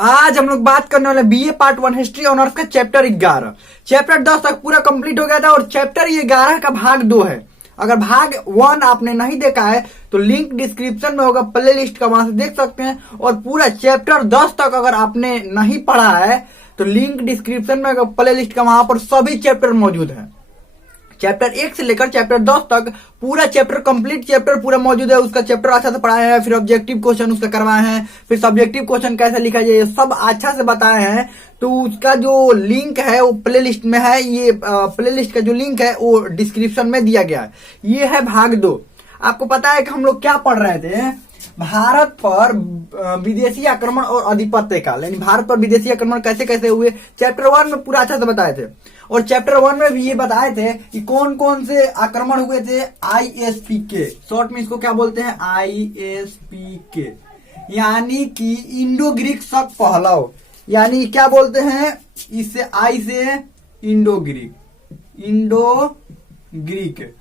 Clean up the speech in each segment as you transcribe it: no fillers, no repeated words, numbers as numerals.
आज हम लोग बात करने वाले बीए पार्ट 1 हिस्ट्री ऑनर्स का चैप्टर 11। चैप्टर 10 तक पूरा कंप्लीट हो गया था और चैप्टर 11 का भाग 2 है। अगर भाग 1 आपने नहीं देखा है तो लिंक डिस्क्रिप्शन में होगा, प्ले लिस्ट का, वहां से देख सकते हैं। और पूरा चैप्टर 10 तक अगर आपने नहीं पढ़ा है तो लिंक डिस्क्रिप्शन में होगा, प्ले लिस्ट का, वहां पर सभी चैप्टर मौजूद है। चैप्टर 1 से लेकर चैप्टर 10 तक पूरा चैप्टर कंप्लीट चैप्टर पूरा मौजूद है। उसका चैप्टर अच्छा से पढ़ाए हैं, फिर ऑब्जेक्टिव क्वेश्चन उसका करवाए हैं, फिर सब्जेक्टिव क्वेश्चन कैसे लिखा जाए, सब अच्छा से बताए हैं। तो उसका जो लिंक है वो प्ले लिस्ट में है। ये प्ले लिस्ट का जो लिंक है वो डिस्क्रिप्शन में दिया गया है। ये है भाग 2। आपको पता है कि हम लोग क्या पढ़ रहे थे? भारत पर विदेशी आक्रमण और आधिपत्य काल, यानी भारत पर विदेशी आक्रमण कैसे कैसे हुए, चैप्टर 1 में पूरा अच्छा से बताए थे। और चैप्टर 1 में भी ये बताए थे कि कौन कौन से आक्रमण हुए थे। ISPK, शॉर्ट में इसको क्या बोलते हैं? ISPK, यानी कि इंडो ग्रीक शक पहलव, यानी क्या बोलते हैं इससे? आई से इंडो ग्रीक, इंडो ग्रीक,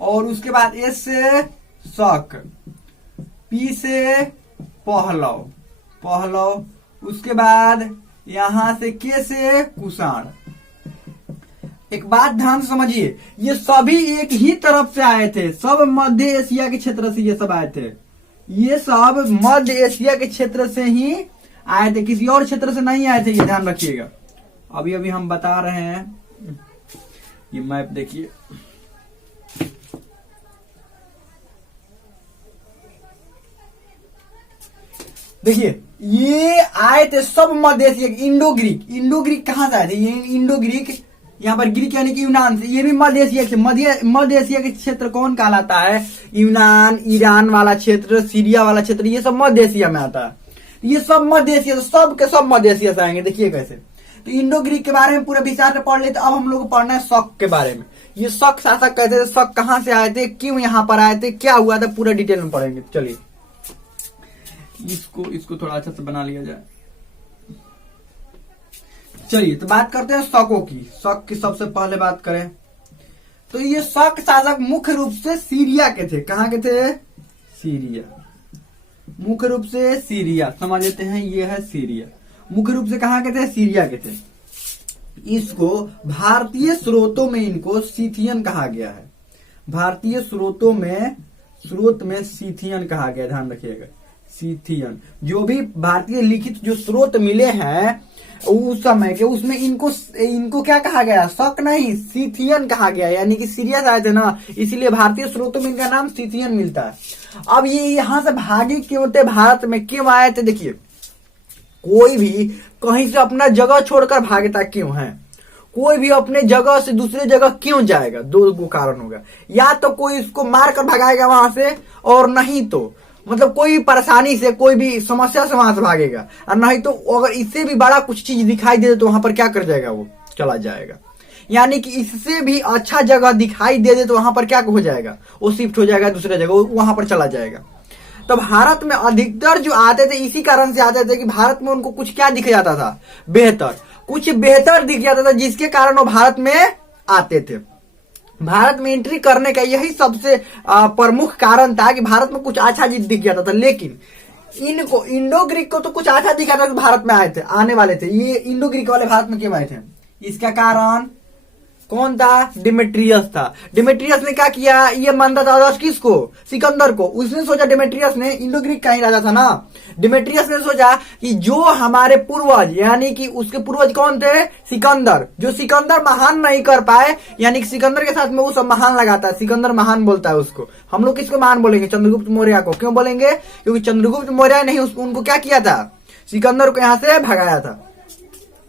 और उसके बाद एस से शक, पी से पहलव, पहलव, उसके बाद यहां से के से कुषाण। एक बात ध्यान से समझिए, ये सभी एक ही तरफ से आए थे, सब मध्य एशिया के क्षेत्र से ये सब आए थे। ये सब मध्य एशिया के क्षेत्र से ही आए थे, किसी और क्षेत्र से नहीं आए थे, ये ध्यान रखिएगा। अभी अभी हम बता रहे हैं, ये मैप देखिए, देखिए ये आए थे सब मध्य Asia. Indo Greek, Indo Greek कहां से आए थे? ये इंडो ग्रीक, यहाँ पर ग्रीक यानी कि यूनान से, ये भी मध्य एशिया से। मध्य एशिया के क्षेत्र कौन कहलाता है? यूनान, ईरान वाला क्षेत्र, सीरिया वाला क्षेत्र, ये सब मध्य एशिया में आता है। ये सब मध्य एशिया, सब के सब मध्य एशिया से आएंगे। देखिए कैसे। तो इंडो ग्रीक के बारे में पूरा विचार से पढ़ लेते। अब हम लोग पढ़ना है शक के बारे में। ये शक शासक कहते थे, शक कहां से आए थे, क्यों यहाँ पर आए थे, क्या हुआ था, पूरा डिटेल में पढ़ेंगे। चलिए इसको थोड़ा अच्छा से बना लिया जाए। चलिए तो बात करते हैं शकों की। शक की सबसे पहले बात करें तो ये शक शासक मुख्य रूप से सीरिया के थे। कहां के थे? सीरिया, मुख्य रूप से सीरिया, समझ लेते हैं। ये है सीरिया, मुख्य रूप से कहां के थे? सीरिया के थे। इसको भारतीय स्रोतों में इनको सीथियन कहा गया है। भारतीय स्रोतों में, स्रोत में सीथियन कहा गया, ध्यान रखिएगा। सीथियन, जो भी भारतीय लिखित जो स्रोत मिले हैं उस समय के, उसमें इनको क्या कहा गया? शक नहीं, सीथियन कहा गया, यानी कि सीरिया से आए थे ना, इसीलिए भारतीय स्रोतों में इनका नाम सीथियन मिलता है। अब ये यहां से भागे क्यों थे? भारत में क्यों आए थे? देखिए, कोई भी कहीं से अपना जगह छोड़कर भागता क्यों है? कोई भी अपने जगह से दूसरे जगह क्यों जाएगा? दो कारण होगा। या तो कोई इसको मार कर भगाएगा वहां से, और नहीं तो मतलब कोई परेशानी से, कोई भी समस्या से वहां से भागेगा, और नहीं तो अगर इससे भी बड़ा कुछ चीज दिखाई दे तो वहां पर क्या कर जाएगा? वो चला जाएगा। यानी कि इससे भी अच्छा जगह दिखाई दे तो वहां पर क्या हो जाएगा? वो शिफ्ट हो जाएगा दूसरे जगह, वहां पर चला जाएगा। तो भारत में अधिकतर जो आते थे इसी कारण से आते थे कि भारत में उनको कुछ क्या दिख जाता था? बेहतर, कुछ बेहतर दिख जाता था, जिसके कारण वो भारत में आते थे। भारत में एंट्री करने का यही सबसे प्रमुख कारण था कि भारत में कुछ अच्छा चीज दिख जाता था। लेकिन इनको, इंडो ग्रीक को तो कुछ अच्छा दिखा था, भारत में आए थे, आने वाले थे। ये इंडो ग्रीक वाले भारत में क्यों आए थे? इसका कारण कौन था? डिमेट्रियस था। डिमेट्रियस ने क्या किया? ये मानता था आदर्श किसको? सिकंदर को। उसने सोचा, डिमेट्रियस ने, इंडो ग्रीक का ही राजा था ना, डिमेट्रियस ने सोचा कि जो हमारे पूर्वज, यानी कि उसके पूर्वज कौन थे? सिकंदर। जो सिकंदर महान नहीं कर पाए, यानी कि सिकंदर के साथ में वो सब महान लगाता है, सिकंदर महान बोलता है उसको। हम लोग किसको महान बोलेंगे? चंद्रगुप्त मौर्य को। क्यों बोलेंगे? क्योंकि चंद्रगुप्त मौर्य ने उनको क्या किया था? सिकंदर को यहां से भगाया था।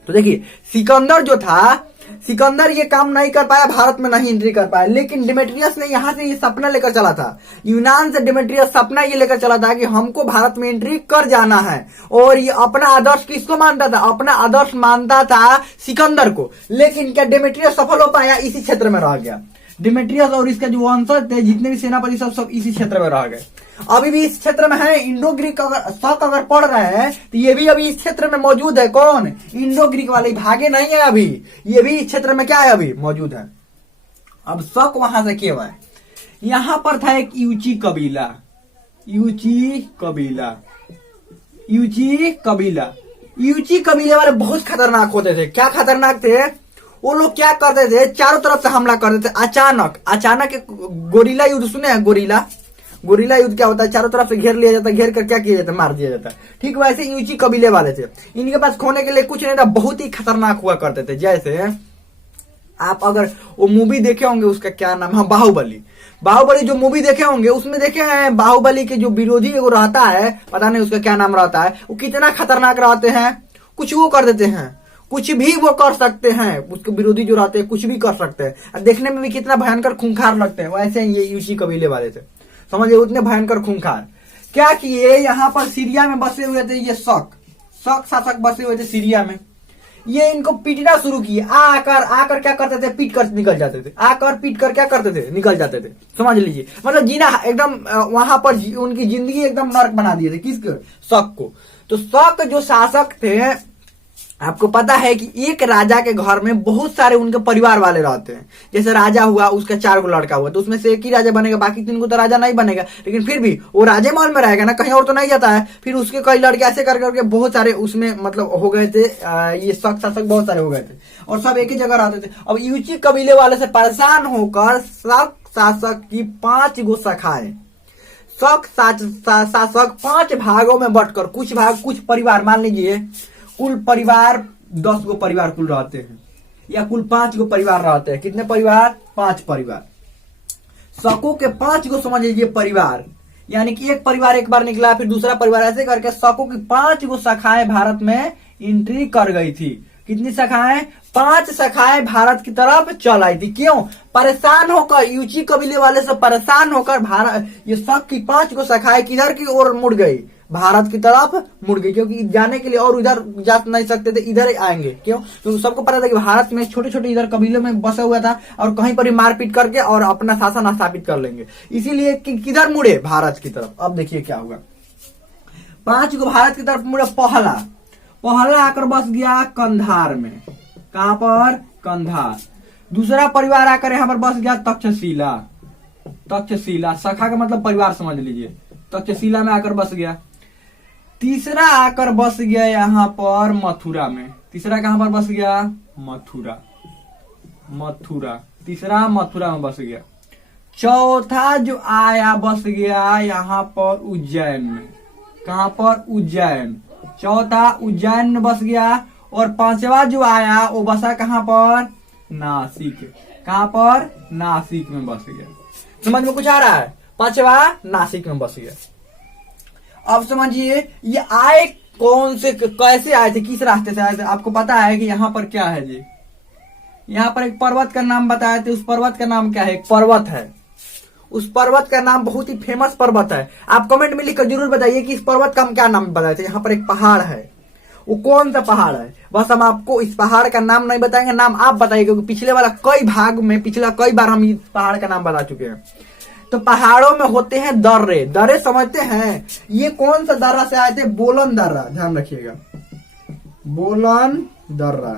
तो देखिए, सिकंदर जो था, सिकंदर ये काम नहीं कर पाया, भारत में नहीं एंट्री कर पाया। लेकिन डिमेट्रियस ने यहां से ये सपना लेकर चला था, यूनान से डिमेट्रियस सपना ये लेकर चला था कि हमको भारत में एंट्री कर जाना है। और ये अपना आदर्श किसको मानता था? अपना आदर्श मानता था सिकंदर को। लेकिन क्या डिमेट्रियस सफल हो पाया? इसी क्षेत्र में रह गया। डिमेट्रियस और इसका जो वंशज थे, जितने भी सेनापति सब इसी क्षेत्र में रह गए। अभी भी इस क्षेत्र में है। इंडो ग्रीक अगर पढ़ रहे हैं तो ये भी अभी इस क्षेत्र में मौजूद है। कौन? इंडो ग्रीक वाले भागे नहीं है, अभी ये भी इस क्षेत्र में क्या है? अभी मौजूद है। अब शक वहां से क्यों है? यहां पर था एक यूची कबीला, यूची कबीला, यूची कबीला। यूची कबीले वाले बहुत खतरनाक होते थे। क्या खतरनाक थे? वो लोग क्या करते थे, चारों तरफ से हमला करते थे। अचानक एक गोरिल्ला युद्ध सुने हैं? गोरिल्ला युद्ध क्या होता है? चारों तरफ से घेर लिया जाता है, घेर कर क्या किया जाता है? मार दिया जाता है। ठीक वैसे यूची कबीले वाले थे। इनके पास खोने के लिए कुछ नहीं था, बहुत ही खतरनाक हुआ करते थे। जैसे आप अगर वो मूवी देखे होंगे, उसका क्या नाम है, बाहुबली जो मूवी देखे होंगे, उसमें देखे हैं बाहुबली के जो विरोधी वो रहता है, पता नहीं उसका क्या नाम रहता है, वो कितना खतरनाक रहते हैं। कुछ वो कर देते हैं, कुछ भी वो कर सकते हैं। उसके विरोधी जो रहते हैं कुछ भी कर सकते हैं, और देखने में भी कितना भयंकर खूंखार लगते हैं। वैसे ये यूची कबीले वाले थे, समझिए, उतने भयंकर खूंखार। क्या किए, यहाँ पर सीरिया में बसे हुए थे ये शक शासक बसे हुए थे सीरिया में। ये इनको पीटना शुरू किए। आकर क्या करते थे, पीट कर निकल जाते थे। आकर पीट कर क्या करते थे, निकल जाते थे। समझ लीजिए, मतलब जीना एकदम वहां पर उनकी जिंदगी एकदम नर्क बना दिए थे। किसको? शक को। तो शक जो शासक थे, आपको पता है कि एक राजा के घर में बहुत सारे उनके परिवार वाले रहते हैं। जैसे राजा हुआ, उसका 4 लड़का हुआ, तो उसमें से एक ही राजा बनेगा, बाकी 3 को तो राजा नहीं बनेगा। लेकिन फिर भी वो राजे महल में रहेगा ना, कहीं और तो नहीं जाता है। फिर उसके कई लड़के ऐसे कर करके बहुत सारे उसमें मतलब हो गए थे। ये शक शासक बहुत सारे हो गए थे, और सब एक ही जगह रहते थे। अब यूची कबीले वाले से परेशान होकर शक शासक की 5 गो शाखाएं, शक शासक 5 भागों में बंटकर, कुछ परिवार, मान लीजिए कुल परिवार 10 गो परिवार कुल रहते हैं, या कुल 5 गो परिवार रहते हैं। कितने परिवार? 5 परिवार। शकों के 5 गो समझ लीजिए परिवार, यानी कि एक परिवार एक बार निकला, फिर दूसरा परिवार, ऐसे करके शकों की 5 गो शाखाएं भारत में एंट्री कर गई थी। कितनी शाखाएं? 5 शाखाएं भारत की तरफ चल आई थी। क्यों? परेशान होकर, यूची कबीले वाले से परेशान होकर भारत, ये शक की 5 गो शाखाएं किधर की ओर मुड़ गई? भारत की तरफ मुड़ गई। क्योंकि जाने के लिए और उधर जा नहीं सकते थे, इधर आएंगे। क्यों? क्योंकि सबको पता था कि भारत में छोटे छोटे इधर कबीलों में बसा हुआ था, और कहीं पर ही मारपीट करके और अपना शासन स्थापित कर लेंगे। इसीलिए किधर मुड़े? भारत की तरफ। अब देखिए क्या हुआ, 5 गो भारत की तरफ मुड़े। पहला आकर बस गया कंधार में। कहां पर? कंधार। दूसरा परिवार आकर यहां पर बस गया तक्षशिला, शाखा का मतलब परिवार समझ लीजिए। तक्षशिला में आकर बस गया। तीसरा आकर बस गया यहाँ पर मथुरा में। तीसरा कहां पर बस गया? मथुरा। तीसरा मथुरा में बस गया। चौथा जो आया बस गया यहाँ पर उज्जैन में। कहां पर? उज्जैन। चौथा उज्जैन में बस गया। और 5वां जो आया वो बसा कहां पर? नासिक। कहां पर? नासिक में बस गया। समझ में कुछ आ रहा है? 5वां नासिक में बस गया। अब समझिए ये आए कौन से, कैसे आए थे, किस रास्ते से आए थे? आपको पता है कि यहाँ पर क्या है जी, यहाँ पर एक पर्वत का नाम बताए थे। उस पर्वत का नाम क्या है? एक पर्वत है, उस पर्वत का नाम बहुत ही फेमस पर्वत है। आप कमेंट में लिखकर जरूर बताइए कि इस पर्वत का हम क्या नाम बताए थे। यहाँ पर एक पहाड़ है, वो कौन सा पहाड़ है? बस हम आपको इस पहाड़ का नाम नहीं बताएंगे, नाम आप बताइए, क्योंकि पिछले वाला कई भाग में, पिछला कई बार हम इस पहाड़ का नाम बता चुके हैं। तो पहाड़ों में होते हैं दर्रे समझते हैं? ये कौन सा दर्रा से आए थे? बोलन दर्रा, ध्यान रखिएगा, बोलन दर्रा।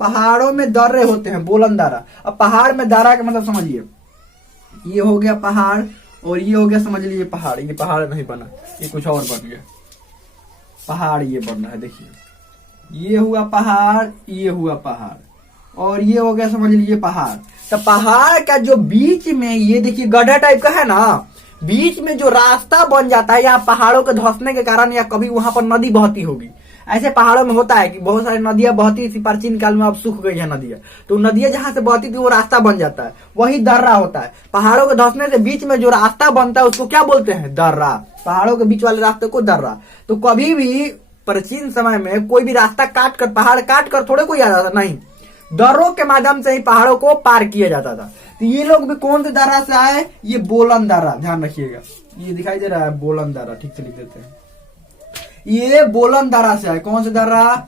पहाड़ों में दर्रे होते हैं, बोलन दर्रा। अब पहाड़ में दर्रा का मतलब समझिए, ये हो गया पहाड़, और ये हो गया समझ लीजिए पहाड़। ये पहाड़ नहीं बना, ये कुछ और बन गया। पहाड़ ये बनना है, देखिए, ये हुआ पहाड़, ये हुआ पहाड़, और ये हो गया समझ लीजिए पहाड़। तो पहाड़ का जो बीच में, ये देखिए गड्ढा टाइप का है ना, बीच में जो रास्ता बन जाता है, या पहाड़ों के धंसने के कारण, या कभी वहां पर नदी बहती होगी। ऐसे पहाड़ों में होता है कि बहुत सारी नदियां बहती थी प्राचीन काल में, अब सूख गई है नदियां। तो नदियां जहां से बहती थी वो रास्ता बन जाता है, वही दर्रा होता है। पहाड़ों के धंसने से बीच में जो रास्ता बनता है उसको क्या बोलते हैं? दर्रा। पहाड़ों के बीच वाले रास्ते को दर्रा। तो कभी भी प्राचीन समय में कोई भी रास्ता काट कर, पहाड़ काट कर थोड़े कोई आ जाता, नहीं, दर्रों के माध्यम से ही पहाड़ों को पार किया जाता था। तो ये लोग भी कौन से दर्रा से आए? ये बोलन दर्रा, ध्यान रखिएगा, ये दिखाई दे रहा है बोलन दर्रा, ठीक से लिख देते हैं। ये बोलन दर्रा से आए। कौन से दर्रा?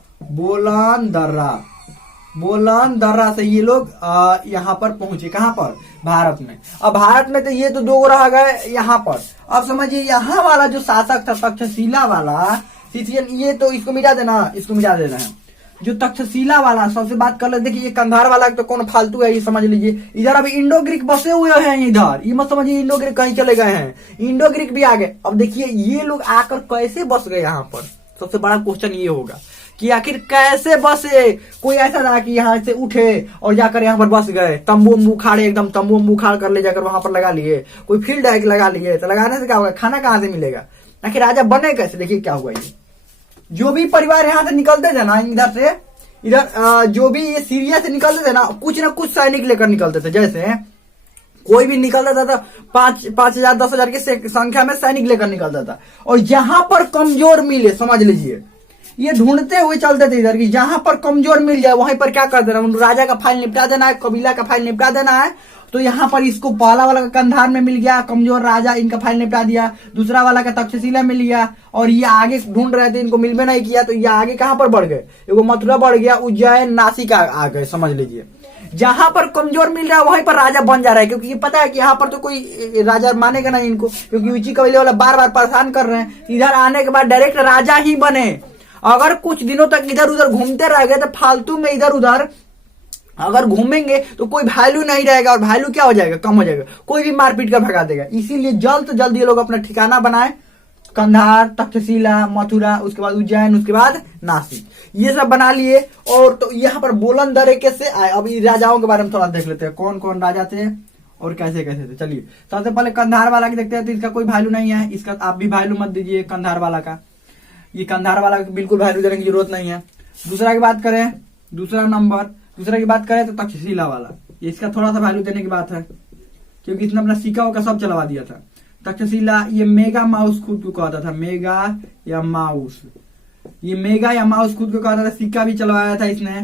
बोलन दर्रा से ये लोग यहाँ पर पहुंचे। कहां पर? भारत में। अब भारत में तो ये तो 2 रह गए यहाँ पर। अब समझिए यहाँ वाला जो शासक था तक्षशिला वाला, ये तो इसको मिटा देना, इसको मिटा देना है। जो तक्षशिला वाला, सबसे बात कर ले, देखिए ये कंधार वाला तो कौन फालतू है, ये समझ लीजिए। इधर अभी इंडो ग्रीक बसे हुए हैं, इधर ये मत समझिए इंडो ग्रीक कहीं चले गए हैं, इंडो ग्रीक भी आ गए। अब देखिए ये लोग आकर कैसे बस गए यहाँ पर, सबसे बड़ा क्वेश्चन ये होगा कि आखिर कैसे बसे। कोई ऐसा रहा कि यहाँ से उठे और जाकर यहाँ पर बस गए, तंबू वम्बू खाड़े, एकदम तंबू वम्बू खाड़ कर ले जाकर वहां पर लगा लिए, कोई फील्ड है कि लगा लिए, तो लगाने से क्या होगा, खाना कहाँ से मिलेगा, आखिर राजा बने कैसे। देखिए क्या हुआ, ये जो भी परिवार यहाँ से निकलते थे ना, इधर से इधर जो भी ये सीरिया से निकलते थे ना कुछ सैनिक लेकर निकलते थे। जैसे कोई भी निकलता था तो 5,000 10,000 की संख्या में सैनिक लेकर निकलता था। और जहां पर कमजोर मिले, समझ लीजिए, ये ढूंढते हुए चलते थे इधर की, जहां पर कमजोर मिल जाए वहीं पर क्या कर देना, राजा का फाइल निपटा देना है, कबीला का फाइल निपटा देना है। तो यहाँ पर इसको पहला वाला का कंधार में मिल गया, कमजोर राजा, इनका फाइल निपटा दिया। दूसरा वाला का तक्षशिला मिल गया, और ये आगे ढूंढ रहे थे, इनको मिल भी नहीं किया, तो ये आगे कहां पर बढ़ गए, एगो मथुरा बढ़ गया, उज्जैन नासिक आ गए। समझ लीजिए, जहां पर कमजोर मिल रहा है वहीं पर राजा बन जा रहा है, क्योंकि ये पता है कि यहाँ पर तो कोई राजा मानेगा नहीं इनको, क्योंकि ऊंची कबीले वाला बार बार परेशान कर रहे हैं। इधर आने के बाद डायरेक्ट राजा ही बने। अगर कुछ दिनों तक इधर उधर घूमते रह गए तो फालतू में इधर उधर अगर घूमेंगे तो कोई वैल्यू नहीं रहेगा, और वैल्यू क्या हो जाएगा, कम हो जाएगा, कोई भी मारपीट कर भगा देगा। इसीलिए जल्द से जल्द ये लोग अपना ठिकाना बनाए, कंधार, तक्षशिला, मथुरा, उसके बाद उज्जैन, उसके बाद नासिक, ये सब बना लिए। और तो यहाँ पर बुलंद तरीके से आए। अब राजाओं के बारे में थोड़ा देख लेते हैं, कौन कौन राजा थे और कैसे कैसे थे। चलिए सबसे पहले कंधार वाला की देखते हैं, तो इसका कोई वैल्यू नहीं है, इसका आप भी वैल्यू मत दीजिए कंधार वाला का, ये कंधार वाला की बिल्कुल वैल्यू देने की जरूरत नहीं है। दूसरा की बात करें, दूसरा की बात करें तो तक्षशिला वाला, इसका थोड़ा सा वैल्यू देने की बात है, क्योंकि इसने अपना सिक्का का सब चलवा दिया था। तक्षशिला ये मेगा माउस खुद को कहता था, मेगा या माउस, ये मेगा या माउस खुद को कहता था। सिक्का भी चलवाया था इसने,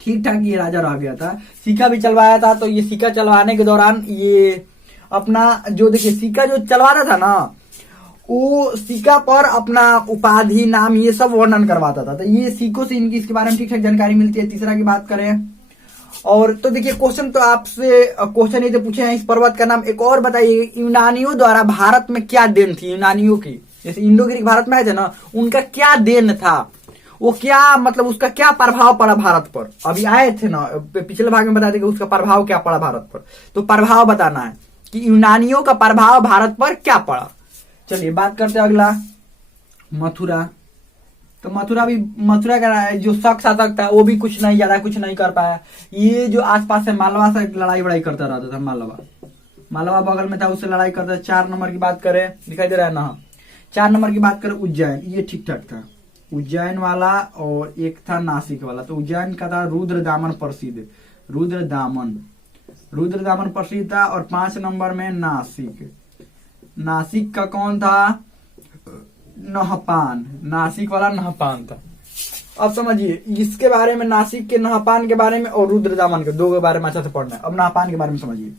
ठीक ठाक ये राजा रह गया था, सिक्का भी चलवाया था। तो ये सिक्का चलवाने के दौरान ये अपना जो देखिए सिक्का जो चलवाना था ना, वो सिक्का पर अपना उपाधि, नाम, ये सब वर्णन करवाता था। तो ये सिक्कों से इनकी इसके बारे में ठीक ठाक जानकारी मिलती है। तीसरा की बात करें, और तो देखिए क्वेश्चन तो आपसे क्वेश्चन ये तो पूछे हैं, इस पर्वत का नाम एक और बताइए, यूनानियों द्वारा भारत में क्या देन थी, यूनानियों की, जैसे इंडो ग्रीक भारत में आए थे ना, उनका क्या देन था, वो क्या मतलब उसका क्या प्रभाव पड़ा भारत पर। अभी आए थे ना, पिछले भाग में बताए थे कि उसका प्रभाव क्या पड़ा भारत पर, तो प्रभाव बताना है कि यूनानियों का प्रभाव भारत पर क्या पड़ा। चलिए बात करते हैं अगला, मथुरा। तो मथुरा का जो शक शासक था वो भी कुछ नहीं, ज्यादा कुछ नहीं कर पाया। ये जो आसपास से मालवा से लड़ाई वड़ाई करता रहता था, मालवा बगल में था, उससे लड़ाई करता था। 4 नंबर की बात करें, दिखाई दे रहा है ना, 4 नंबर की बात करें उज्जैन, ये ठीक ठाक था, उज्जैन वाला, और एक था नासिक वाला। तो उज्जैन का था रुद्रदामन प्रसिद्ध, रुद्रदामन प्रसिद्ध था। और 5 नंबर में नासिक का कौन था, नहपान, नासिक वाला नहपान था। अब समझिए इसके बारे में, नासिक के नहपान के बारे में और रुद्रदामन के, दो के बारे में अच्छा से पढ़ना है। अब नहपान के बारे में समझिए,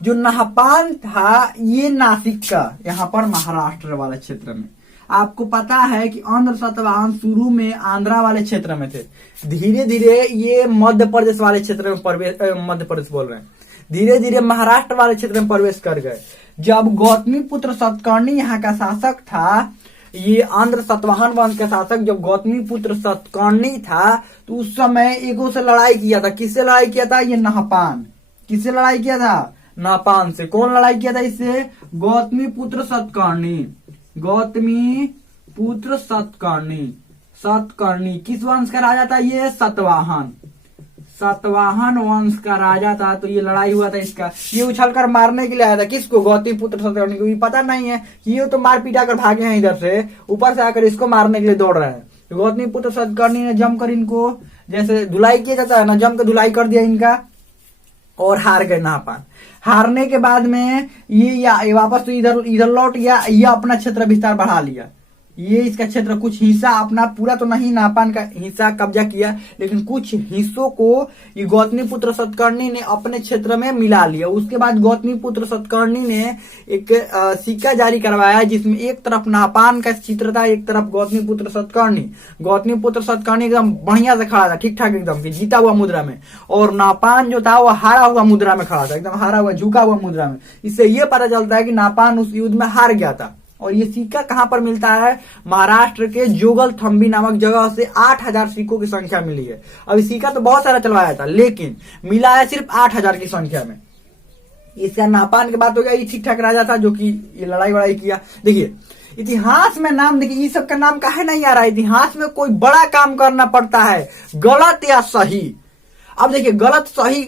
जो नहपान था ये नासिक का, यहाँ पर महाराष्ट्र वाले क्षेत्र में। आपको पता है कि आंध्र सातवाहन शुरू में आंध्रा वाले क्षेत्र में थे, धीरे धीरे ये मध्य प्रदेश वाले क्षेत्र में प्रवेश, मध्य प्रदेश बोल रहे हैं, धीरे धीरे महाराष्ट्र वाले क्षेत्र में प्रवेश कर गए। जब गौतमीपुत्र सतकर्णी यहाँ का शासक था, ये आंध्र सातवाहन वंश का शासक जब गौतमीपुत्र सतकर्णी था, तो उस समय एगो से लड़ाई किया था। किससे लड़ाई किया था, ये नहपान। किससे लड़ाई किया था, नहपान से। कौन लड़ाई किया था इससे, गौतमीपुत्र सतकर्णी किस वंश का राजा था, ये सातवाहन वंश का राजा था। तो ये लड़ाई हुआ था इसका, ये उछलकर मारने के लिए आया था, किसको, गौतमीपुत्र सतकर्णी को। ये पता नहीं है कि ये तो मार पीटा कर भागे हैं इधर से, ऊपर से आकर इसको मारने के लिए दौड़ रहे हैं। तो गौतमीपुत्र सतकर्णी ने जमकर इनको, जैसे धुलाई किया जाता है ना, जमकर धुलाई कर दिया इनका, और हार गए नहपान। हारने के बाद में ये वापस तो इधर लौट गया, ये अपना क्षेत्र विस्तार बढ़ा लिया। ये इसका क्षेत्र कुछ हिस्सा अपना, पूरा तो नहीं, नापान का हिस्सा कब्जा किया, लेकिन कुछ हिस्सों को ये गौतमीपुत्र सतकर्णी ने अपने क्षेत्र में मिला लिया। उसके बाद गौतमीपुत्र सतकर्णी ने एक सिक्का जारी करवाया, जिसमें एक तरफ नापान का चित्र था, एक तरफ गौतमीपुत्र सतकर्णी। गौतमीपुत्र सतकर्णी एकदम बढ़िया से खड़ा था, ठीक ठाक एकदम जीता हुआ मुद्रा में, और नापान जो था वो हारा हुआ मुद्रा में खड़ा था, एकदम हारा हुआ, झुका हुआ मुद्रा में। इससे ये पता चलता है कि नापान उस युद्ध में हार गया था। और ये सिक्का कहां पर मिलता है, महाराष्ट्र के जोगल थम्बी नामक जगह से 8,000 सिक्कों की संख्या मिली है। अभी सिक्का तो बहुत सारा चलवाया था, लेकिन मिला है सिर्फ 8,000 की संख्या में। इसका नापान की बात हो गया, ये ठीक ठाक राजा था जो कि ये लड़ाई वड़ाई किया। देखिए इतिहास में नाम देखिए, ये सब का नाम काहे नहीं आ रहा है। इतिहास में कोई बड़ा काम करना पड़ता है, गलत या सही। अब देखिए गलत सही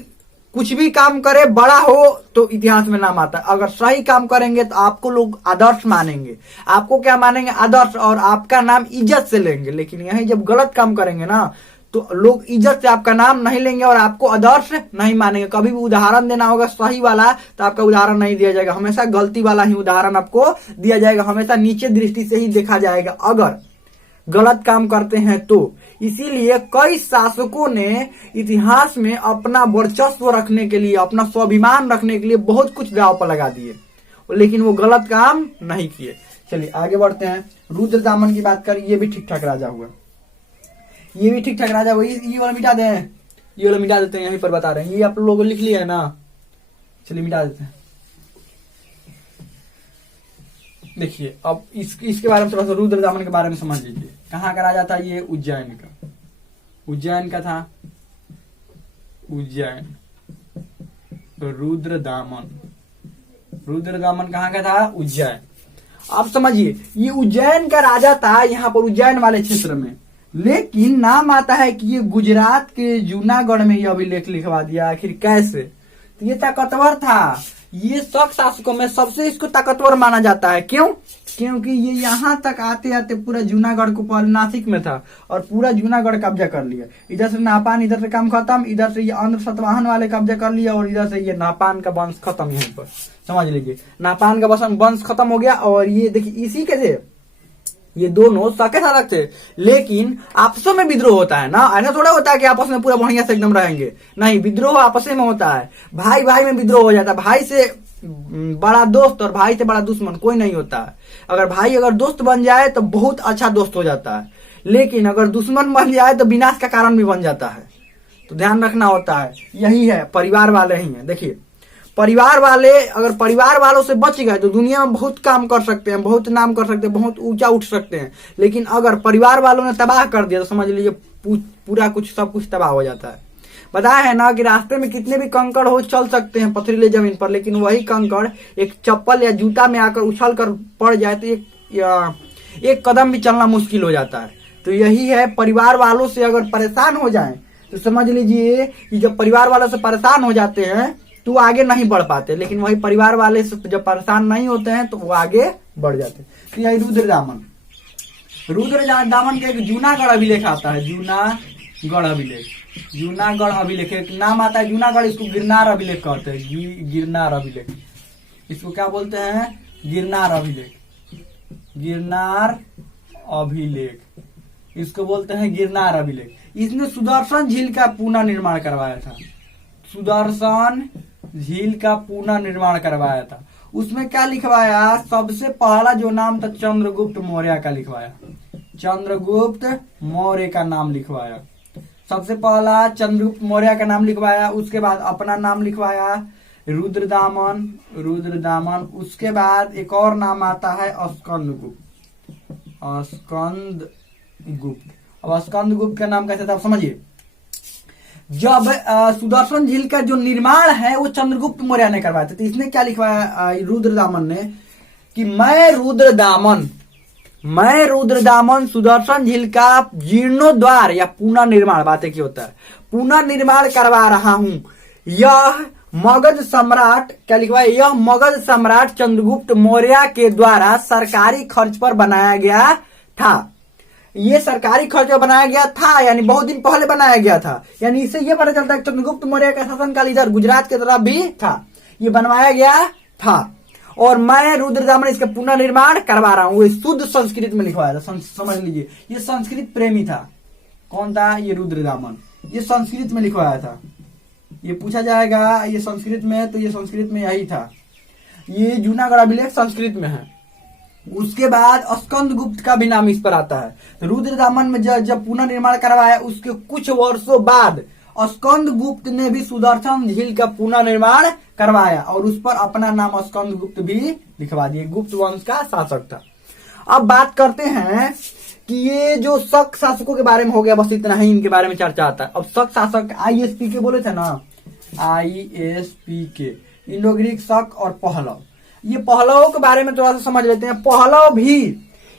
कुछ भी काम करे बड़ा हो तो इतिहास में नाम आता है। अगर सही काम करेंगे तो आपको लोग आदर्श मानेंगे, आपको क्या मानेंगे, आदर्श, और आपका नाम इज्जत से लेंगे। लेकिन यही जब गलत काम करेंगे ना तो लोग इज्जत से आपका नाम नहीं लेंगे और आपको आदर्श नहीं मानेंगे। कभी भी उदाहरण देना होगा सही वाला तो आपका उदाहरण नहीं दिया जाएगा, हमेशा गलती वाला ही उदाहरण आपको दिया जाएगा, हमेशा नीचे दृष्टि से ही देखा जाएगा अगर गलत काम करते हैं तो। इसीलिए कई शासकों ने इतिहास में अपना वर्चस्व रखने के लिए, अपना स्वाभिमान रखने के लिए बहुत कुछ दांव पर लगा दिए, लेकिन वो गलत काम नहीं किए। चलिए आगे बढ़ते हैं। रुद्रदामन की बात करें, ये भी ठीक ठाक राजा हुआ, ये भी ठीक ठाक राजा हुआ। ये वाला मिटा दें, ये वाला मिटा देते हैं, यहीं पर बता रहे हैं, ये आप लोगों लिख लिया है ना। चलिए मिटा देते हैं। देखिए अब इसके बारे में थोड़ा सा रुद्रदामन के बारे में समझ लीजिए। कहाँ का राजा था ये? उज्जैन का, उज्जैन का था, उज्जैन। रुद्रदामन, रुद्रदामन कहाँ का था? उज्जैन। आप समझिए ये उज्जैन का राजा था, यहाँ पर उज्जैन वाले क्षेत्र में। लेकिन नाम आता है कि ये गुजरात के जूनागढ़ में ये अभिलेख लिखवा दिया। आखिर कैसे? तो ये ताकतवर था, ये शक शासकों में सबसे इसको ताकतवर माना जाता है। क्यों? क्योंकि ये यहाँ तक आते आते पूरा जूनागढ़ को, पहले नासिक में था और पूरा जूनागढ़ कब्जा कर लिया। इधर से नापान, इधर से काम खत्म, इधर से ये आंध्र सतवाहन वाले कब्जा कर लिया और इधर से ये नापान का वंश खत्म। यहीं पर समझ लीजिए नापान का वंश खत्म हो गया। और ये देखिए इसी के थे, ये दोनों सके साधक थे, लेकिन आपसों में विद्रोह होता है ना। ऐसा थोड़ा होता है कि आपस में पूरा बढ़िया से एकदम रहेंगे, नहीं, विद्रोह आपस में होता है। भाई भाई में विद्रोह हो जाता है, भाई से बड़ा दोस्त और भाई से बड़ा दुश्मन कोई नहीं होता है। अगर भाई अगर दोस्त बन जाए तो बहुत अच्छा दोस्त हो जाता है, लेकिन अगर दुश्मन बन जाए तो विनाश का कारण भी बन जाता है। तो ध्यान रखना होता है, यही है, परिवार वाले ही है। देखिए परिवार वाले, अगर परिवार वालों से बच गए तो दुनिया में बहुत काम कर सकते हैं, बहुत नाम कर सकते हैं, बहुत ऊंचा उठ सकते हैं। लेकिन अगर परिवार वालों ने तबाह कर दिया तो समझ लीजिए पूरा कुछ, सब कुछ तबाह हो जाता है। बताया है ना कि रास्ते में कितने भी कंकड़ हो चल सकते हैं पथरीले जमीन पर, लेकिन वही कंकड़ एक चप्पल या जूता में आकर उछल कर पड़ जाए तो एक कदम भी चलना मुश्किल हो जाता है। तो यही है, परिवार वालों से अगर परेशान हो जाए तो समझ लीजिए कि जब परिवार वालों से परेशान हो जाते हैं तो आगे नहीं बढ़ पाते, लेकिन वही परिवार वाले से जब परेशान नहीं होते हैं तो वो आगे बढ़ जाते हैं। तो यही रुद्रदामन, रुद्रदामन के एक जूनागढ़ अभिलेख आता है, जूनागढ़ अभिलेख, जूनागढ़ अभिलेख एक नाम आता है। जूनागढ़, इसको गिरनार अभिलेख कहते हैं, गिरनार अभिलेख, इसको क्या बोलते हैं? गिरनार अभिलेख, गिरनार अभिलेख, इसको बोलते हैं गिरनार अभिलेख। इसने सुदर्शन झील का पुनर्निर्माण करवाया था, सुदर्शन झील का पुनर्निर्माण करवाया था। उसमें क्या लिखवाया? सबसे पहला जो नाम था चंद्रगुप्त मौर्य का लिखवाया, चंद्रगुप्त मौर्य का नाम लिखवाया। सबसे पहला चंद्रगुप्त मौर्य का नाम लिखवाया, उसके बाद अपना नाम लिखवाया रुद्रदामन, रुद्रदामन। उसके बाद एक और नाम आता है स्कंदगुप्त, स्कंदगुप्त। अब स्कंदगुप्त का नाम कैसे था आप समझिए। जब सुदर्शन झील का जो निर्माण है वो चंद्रगुप्त मौर्य ने करवाया था, तो इसने क्या लिखवाया रुद्रदामन ने कि मैं रुद्रदामन सुदर्शन झील का जीर्णोद्वार या पुनर्निर्माण, बातें की होता है, पुनर्निर्माण करवा रहा हूं। यह मगध सम्राट, क्या लिखवाया? यह मगध सम्राट चंद्रगुप्त मौर्य के द्वारा सरकारी खर्च पर बनाया गया था। ये सरकारी खर्च पर बनाया गया था, यानी बहुत दिन पहले बनाया गया था। यानी इससे ये पता चलता है कि चंद्रगुप्त मौर्य का शासनकाल इधर गुजरात की तरफ भी था, ये बनवाया गया था। और मैं रुद्रदामन इसका पुनर्निर्माण करवा रहा हूँ। ये शुद्ध संस्कृत में लिखवाया था, समझ लीजिए ये संस्कृत प्रेमी था। कौन था? ये रुद्रदामन, ये संस्कृत में लिखवाया था। ये पूछा जाएगा ये संस्कृत में, तो ये संस्कृत में यही था। ये जूनागढ़ अभिलेख संस्कृत में है। उसके बाद स्कंदगुप्त का भी नाम इस पर आता है। तो रुद्रदामन में जब पुनर्निर्माण करवाया उसके कुछ वर्षों बाद स्कंदगुप्त ने भी सुदर्शन झील का पुनर्निर्माण करवाया और उस पर अपना नाम स्कंदगुप्त भी लिखवा दिए। गुप्त वंश का शासक था। अब बात करते हैं कि ये जो शक शासकों के बारे में हो गया, बस इतना ही इनके बारे में चर्चा आता है। अब शक शासक ISP के बोले थे ना, ISP के, इंडो ग्रीक शक और पहलव। ये पहलवों के बारे में थोड़ा सा समझ लेते हैं। पहलव भी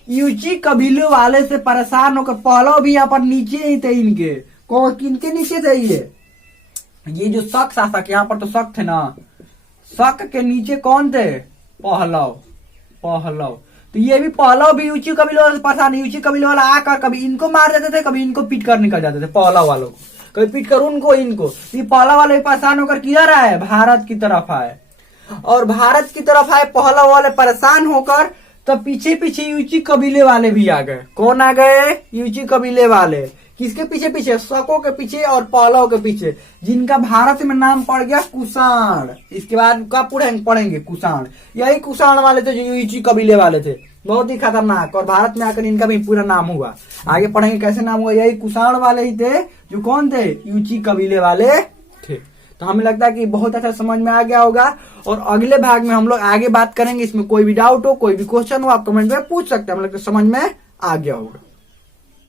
यूची कबीले वाले से परेशान होकर, पहलव भी यहाँ पर नीचे ही थे इनके, किनके नीचे थे ये जो शक शासक, यहाँ पर तो शक थे ना, शक के नीचे कौन थे? पहलव। तो ये भी पहलव भी यूची कबीले वाले से परेशान, यूची कबीले वाला आकर कभी इनको मार देते थे, कभी इनको पीट कर निकल जाते थे, पहलव वालों को, कभी पीट कर उनको इनको। ये पहलव वाले परेशान होकर किधर आए? भारत की तरफ आए। और भारत की तरफ आए पहलव वाले परेशान होकर, तो पीछे पीछे यूची कबीले वाले भी आ गए। कौन आ गए? यूची कबीले वाले। किसके पीछे पीछे? शकों के पीछे और पहलव के पीछे, जिनका भारत में नाम पड़ गया कुषाण। इसके बाद का पढ़ेंगे कुषाण। यही कुषाण वाले थे जो यूची कबीले वाले थे, बहुत ही खतरनाक, और भारत में आकर इनका भी पूरा नाम हुआ। आगे पढ़ेंगे कैसे नाम हुआ। यही कुषाण वाले ही थे जो कौन थे? यूची कबीले वाले थे। तो हमें लगता है कि बहुत अच्छा समझ में आ गया होगा, और अगले भाग में हम लोग आगे बात करेंगे। इसमें कोई भी डाउट हो, कोई भी क्वेश्चन हो, आप कमेंट में पूछ सकते हैं। हमें लगता है समझ में आ गया होगा।